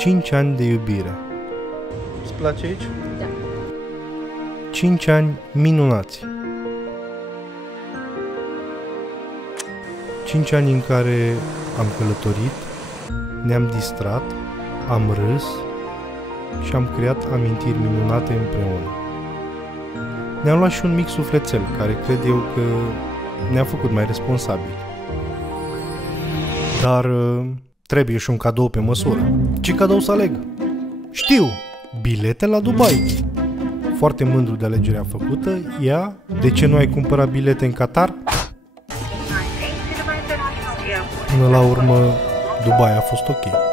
5 ani de iubire. Îți place aici? Da. 5 ani minunați. 5 ani în care am călătorit, ne-am distrat, am râs și am creat amintiri minunate împreună. Ne-am luat și un mic sufletel care cred eu că ne-a făcut mai responsabili. Dar trebuie și un cadou pe măsură. Ce cadou să aleg? Știu! Bilete la Dubai! Foarte mândru de alegerea făcută, ea, de ce nu ai cumpărat bilete în Qatar? Până la urmă, Dubai a fost ok.